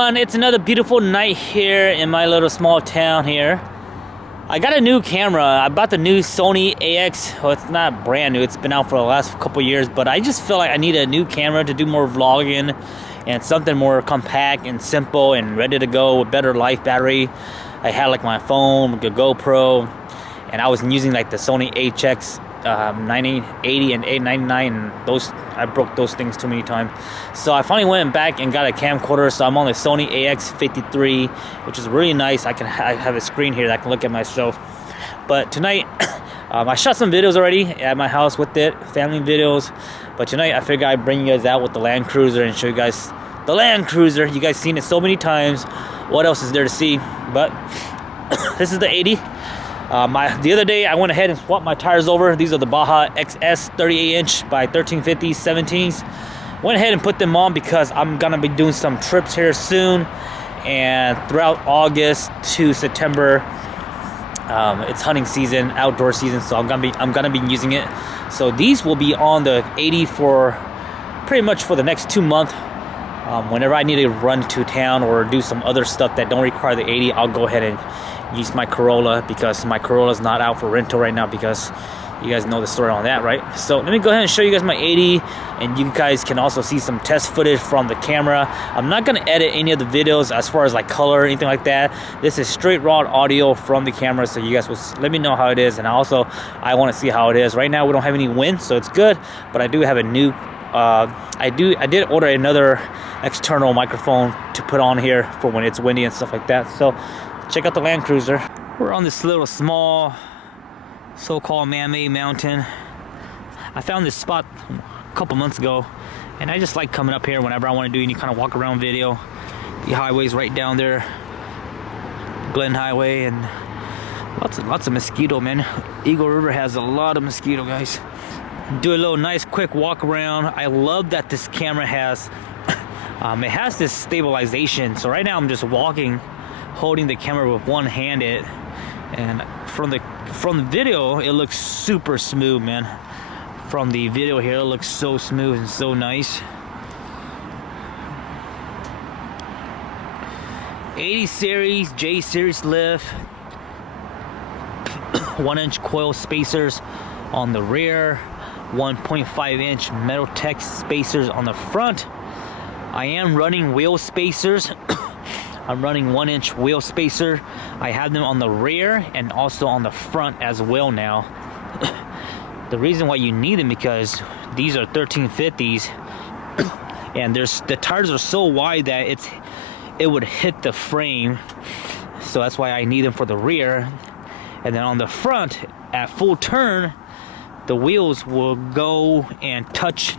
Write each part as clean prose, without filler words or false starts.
everyone, it's another beautiful night here in my little small town here. I got a new camera. I bought the new Sony AX. Well, it's not brand new, it's been out for the last couple years, but I just feel like I need a new camera to do more vlogging and something more compact and simple and ready to go with better life battery. I had like my phone, the GoPro, and I was using like the Sony HX 9080 and 899, and those I broke those things too many times. So I finally went back and got a camcorder. So I'm on the Sony AX53, which is really nice. I have a screen here that I can look at myself. But tonight, I shot some videos already at my house with it, family videos. But tonight I figured I'd bring you guys out with the Land Cruiser and show you guys the Land Cruiser. You guys seen it so many times. What else is there to see? But this is the 80. The other day I went ahead and swapped my tires over. These are the Baja XS 38-inch by 1350 17s. Went ahead and put them on because I'm gonna be doing some trips here soon, and throughout August to September, it's hunting season, outdoor season. So I'm gonna be using it. So these will be on the 80 for pretty much for the next 2 months. Whenever I need to run to town or do some other stuff that don't require the 80, I'll go ahead and use my Corolla, because my Corolla's not out for rental right now, because you guys know the story on that, right? So let me go ahead and show you guys my 80, and you guys can also see some test footage from the camera. I'm not gonna edit any of the videos as far as like color or anything like that. This is straight raw audio from the camera, so you guys will let me know how it is. And also I want to see how it is. Right now we don't have any wind, so it's good, but I do have a new I did order another external microphone to put on here for when it's windy and stuff like that. So check out the Land Cruiser. We're on this little small so-called man-made mountain. I found this spot a couple months ago, and I just like coming up here whenever I want to do any kind of walk-around video. The highway's right down there, Glen Highway, and lots of mosquito, man. Eagle River has a lot of mosquito, guys. Do a little nice quick walk around. I love that this camera has it has this stabilization. So right now I'm just walking, holding the camera with one handed, and from the video it looks super smooth, man. From the video here it looks so smooth and so nice. 80 series J series lift, 1-inch coil spacers on the rear, 1.5-inch metal tech spacers on the front. I am running wheel spacers. I'm running 1-inch wheel spacer. I have them on the rear and also on the front as well now. The reason why you need them, because these are 1350s, and the tires are so wide that it would hit the frame. So that's why I need them for the rear. And then on the front, at full turn, the wheels will go and touch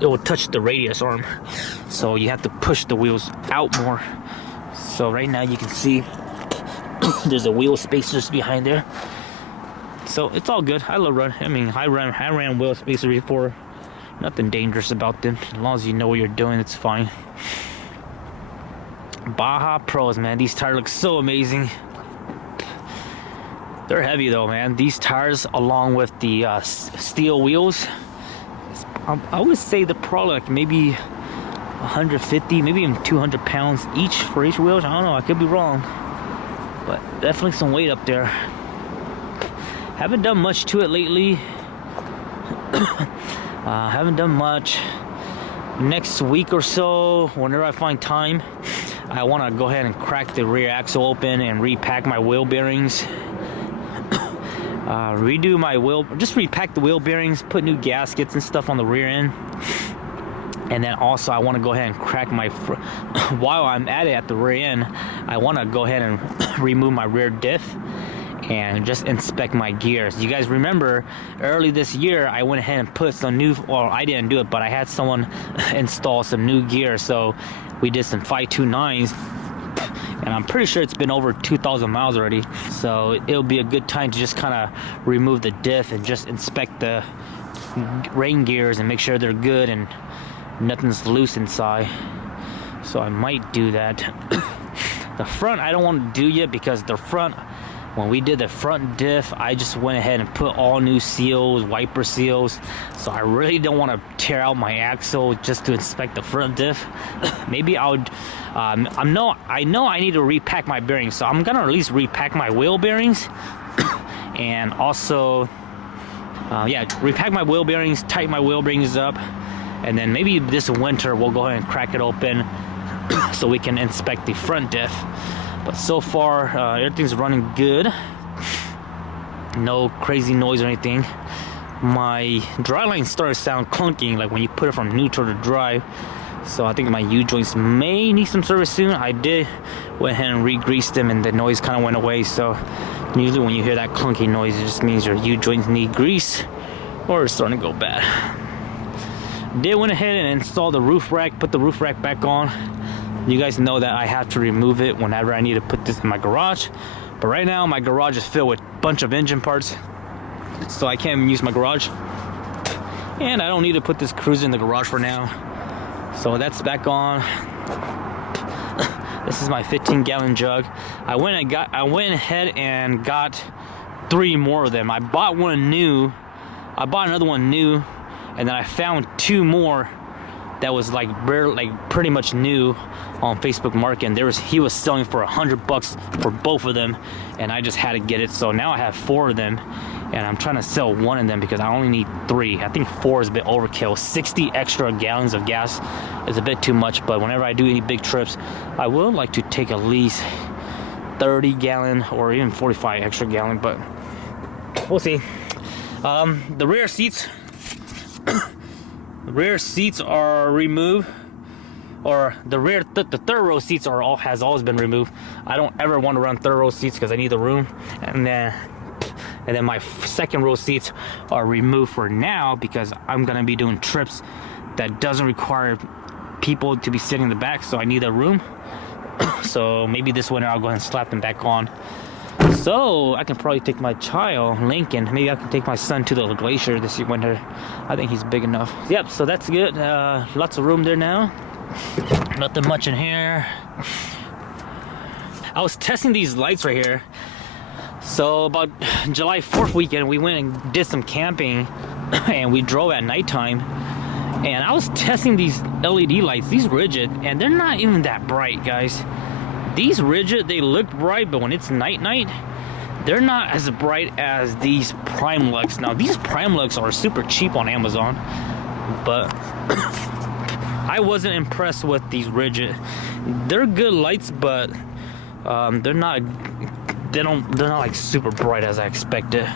it will touch the radius arm, so you have to push the wheels out more. So right now you can see there's a wheel spacers behind there, so it's all good. I love run. I mean, I ran wheel spacers before. Nothing dangerous about them. As long as you know what you're doing, it's fine. Baja Pros, man, these tires look so amazing. They're heavy though, man. These tires, along with the steel wheels, I would say they're probably like maybe 150, maybe even 200 pounds each for each wheel. I don't know, I could be wrong, but definitely some weight up there. Haven't done much to it lately. Haven't done much. Next week or so, whenever I find time, I want to go ahead and crack the rear axle open and repack my wheel bearings. Redo my wheel, just repack the wheel bearings, put new gaskets and stuff on the rear end. And then also I want to go ahead and crack my while I'm at it at the rear end, I want to go ahead and remove my rear diff and just inspect my gears. You guys remember early this year I went ahead and put some new, well, I didn't do it, but I had someone install some new gear. So we did some 529s, and I'm pretty sure it's been over 2,000 miles already. So it'll be a good time to just kind of remove the diff and just inspect the rain gears and make sure they're good and nothing's loose inside. So I might do that. The front I don't want to do yet, because the front when we did the front diff, I just went ahead and put all new seals, wiper seals. So I really don't want to tear out my axle just to inspect the front diff. Maybe I would, I know I need to repack my bearings, so I'm gonna at least repack my wheel bearings, and also, yeah, repack my wheel bearings, tighten my wheel bearings up, and then maybe this winter we'll go ahead and crack it open so we can inspect the front diff. But so far, everything's running good. No crazy noise or anything. My dry line started to sound clunky, like when you put it from neutral to dry. So I think my U-joints may need some service soon. I did went ahead and re-grease them, and the noise kind of went away. So usually when you hear that clunky noise, it just means your U-joints need grease or it's starting to go bad. Did went ahead and install the roof rack, put the roof rack back on. You guys know that I have to remove it whenever I need to put this in my garage. But right now my garage is filled with a bunch of engine parts, so I can't even use my garage. And I don't need to put this cruiser in the garage for now. So that's back on. This is my 15-gallon jug. I went ahead and got 3 more of them. I bought one new. I bought another one new, and then I found 2 more that was like pretty much new on Facebook Market, and he was selling for $100 for both of them, and I just had to get it. So now I have 4 of them, and I'm trying to sell 1 of them because I only need 3. I think 4 is a bit overkill. 60 extra gallons of gas is a bit too much, but whenever I do any big trips, I would like to take at least 30 gallon or even 45 extra gallon, but we'll see. The rear seats the rear seats are removed, or the third row seats has always been removed. I don't ever want to run third row seats because I need the room, and then my second row seats are removed for now because I'm gonna be doing trips that doesn't require people to be sitting in the back, so I need a room. So maybe this winter I'll go ahead and slap them back on. So I can probably take my child, Lincoln, maybe I can take my son to the glacier this winter. I think he's big enough. Yep, so that's good. Lots of room there now. Nothing much in here. I was testing these lights right here. So about July 4th weekend, we went and did some camping, and we drove at nighttime. And I was testing these LED lights, these rigid, and they're not even that bright, guys. These rigid, they look bright, but when it's night, they're not as bright as these Prime Lux. Now, these Prime Lux are super cheap on Amazon, but I wasn't impressed with these rigid. They're good lights, but they're not like super bright as I expected.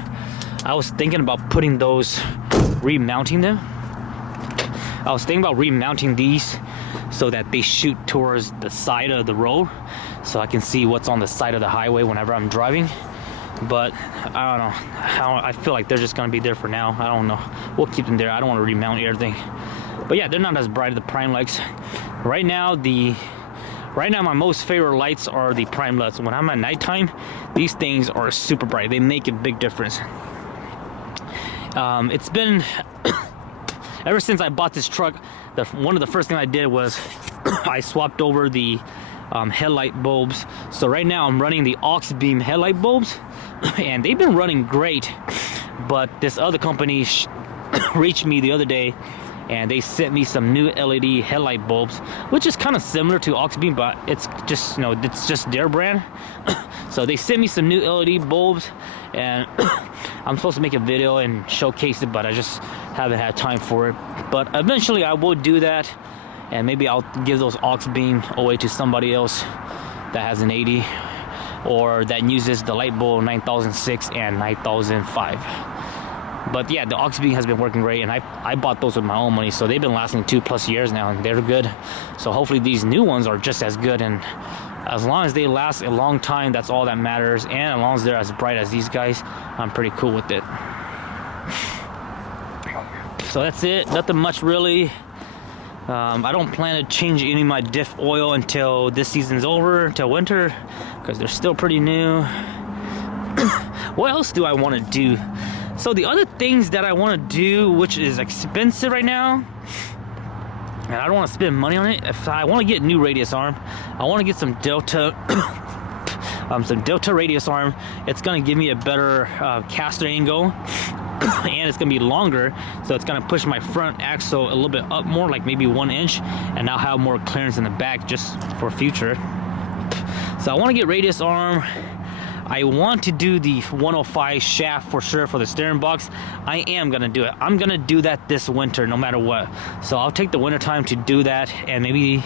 I was thinking about putting those, remounting them. I was thinking about remounting these so that they shoot towards the side of the road, so I can see what's on the side of the highway whenever I'm driving. But I don't know. I feel like they're just gonna be there for now. I don't know. We'll keep them there. I don't want to remount everything. But yeah, they're not as bright as the Prime Lights. Right now, my most favorite lights are the Prime Lights. When I'm at nighttime, these things are super bright. They make a big difference. It's been ever since I bought this truck, one of the first things I did was I swapped over the headlight bulbs. So right now I'm running the aux beam headlight bulbs, and they've been running great. But this other company reached me the other day, and they sent me some new LED headlight bulbs, which is kind of similar to aux beam, but it's just, it's just their brand. So they sent me some new LED bulbs, and I'm supposed to make a video and showcase it, but I just haven't had time for it. But eventually I will do that, and maybe I'll give those aux beam away to somebody else that has an 80 or that uses the light bulb 9006 and 9005. But yeah, the aux beam has been working great, and I bought those with my own money, so they've been lasting 2+ years now, and they're good. So hopefully these new ones are just as good, and as long as they last a long time, that's all that matters. And as long as they're as bright as these guys, I'm pretty cool with it. So that's it. Nothing much really. I don't plan to change any of my diff oil until this season's over, until winter, because they're still pretty new. What else do I want to do? So the other things that I want to do, which is expensive right now, and I don't want to spend money on it. If I want to get a new radius arm, I want to get some Delta some delta radius arm. It's gonna give me a better caster angle. And it's gonna be longer, so it's gonna push my front axle a little bit up more, like maybe 1 inch, and I'll have more clearance in the back just for future. So I want to get radius arm. I want to do the 105 shaft for sure for the steering box. I am gonna do it. I'm gonna do that this winter no matter what. So I'll take the winter time to do that, and maybe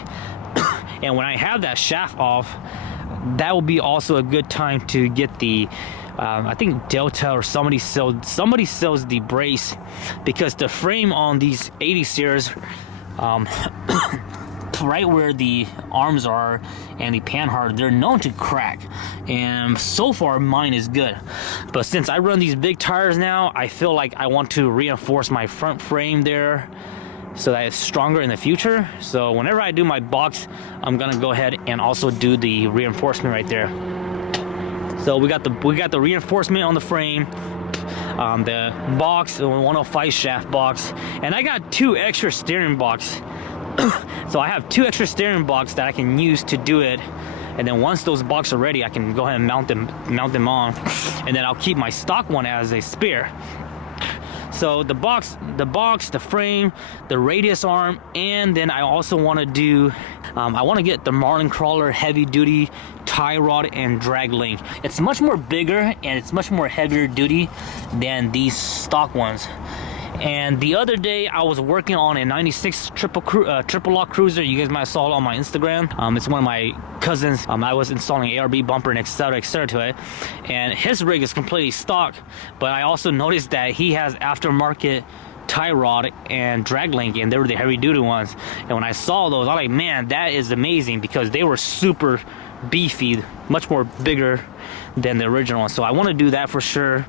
and when I have that shaft off, that will be also a good time to get the I think Delta or somebody sells the brace, because the frame on these 80 series, right where the arms are and the panhard, they're known to crack, and so far mine is good. But since I run these big tires now, I feel like I want to reinforce my front frame there so that it's stronger in the future. So whenever I do my box, I'm gonna go ahead and also do the reinforcement right there. So we got the reinforcement on the frame, the box, the 105 shaft box, and I got 2 extra steering box. So I have 2 extra steering box that I can use to do it, and then once those boxes are ready, I can go ahead and mount them on, and then I'll keep my stock one as a spare. So the box, the frame, the radius arm, and then I also want to do, I want to get the Marlin Crawler heavy duty tie rod and drag link. It's much more bigger and it's much more heavier duty than these stock ones. And the other day I was working on a 96 triple lock cruiser. You guys might have saw it on my Instagram. It's one of my cousins. I was installing ARB bumper and etc to it, and his rig is completely stock, but I also noticed that he has aftermarket tie rod and drag link, and they were the heavy duty ones. And when I saw those, I was like, man, that is amazing, because they were super beefy, much more bigger than the original one. So I want to do that for sure.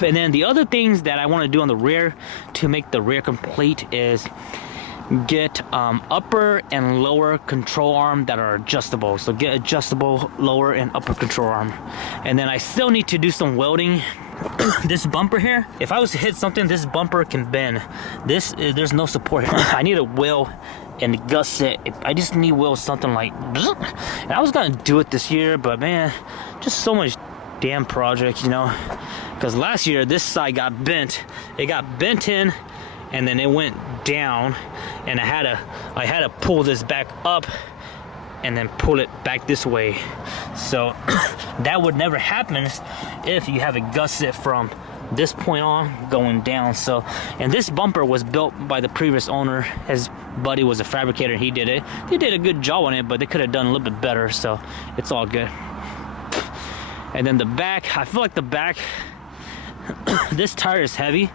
And then the other things that I want to do on the rear to make the rear complete is get upper and lower control arm that are adjustable. So get adjustable lower and upper control arm. And then I still need to do some welding. This bumper here, if I was to hit something, this bumper can bend. There's no support here. I need a wheel and gusset. I just need wheel something like, and I was gonna do it this year, but man, just so much damn project, you know. Because last year this side got bent. It got bent in, and then it went down, and I had to pull this back up and then pull it back this way. So that would never happen if you have a gusset from this point on going down. So, and this bumper was built by the previous owner. His buddy was a fabricator. He did it. They did a good job on it, but they could have done a little bit better. So it's all good. And then the back, I feel like the back, this tire is heavy,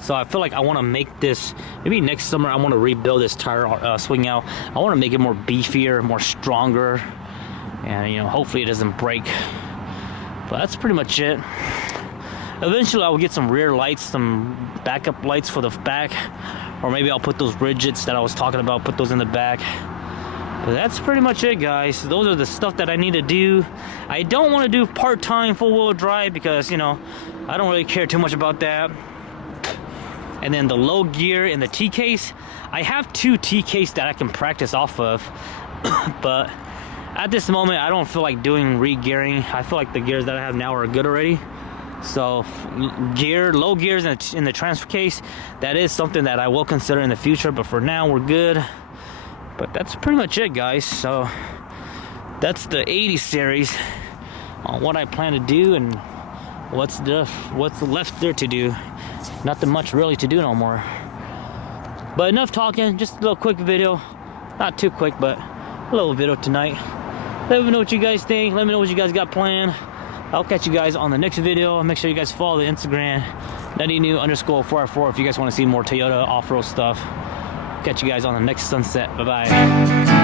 so I feel like I want to make this, maybe next summer I want to rebuild this tire swing out. I want to make it more beefier, more stronger, and you know, hopefully it doesn't break. But that's pretty much it. Eventually I will get some rear lights, some backup lights for the back, or maybe I'll put those ridges that I was talking about, put those in the back. But that's pretty much it, guys. Those are the stuff that I need to do. I don't want to do part-time full-wheel drive because, you know, I don't really care too much about that. And then the low gear in the T-case, I have 2 T-case that I can practice off of, but at this moment I don't feel like doing re-gearing. I feel like the gears that I have now are good already. So low gears in the transfer case, that is something that I will consider in the future, but for now we're good. But that's pretty much it, guys. So that's the 80 series on what I plan to do and what's left there to do. Nothing much really to do no more. But enough talking, just a little quick video. Not too quick, but a little video tonight. Let me know what you guys think. Let me know what you guys got planned. I'll catch you guys on the next video. Make sure you guys follow the Instagram, NuttyNu_444, if you guys want to see more Toyota off-road stuff. Catch you guys on the next sunset. Bye-bye.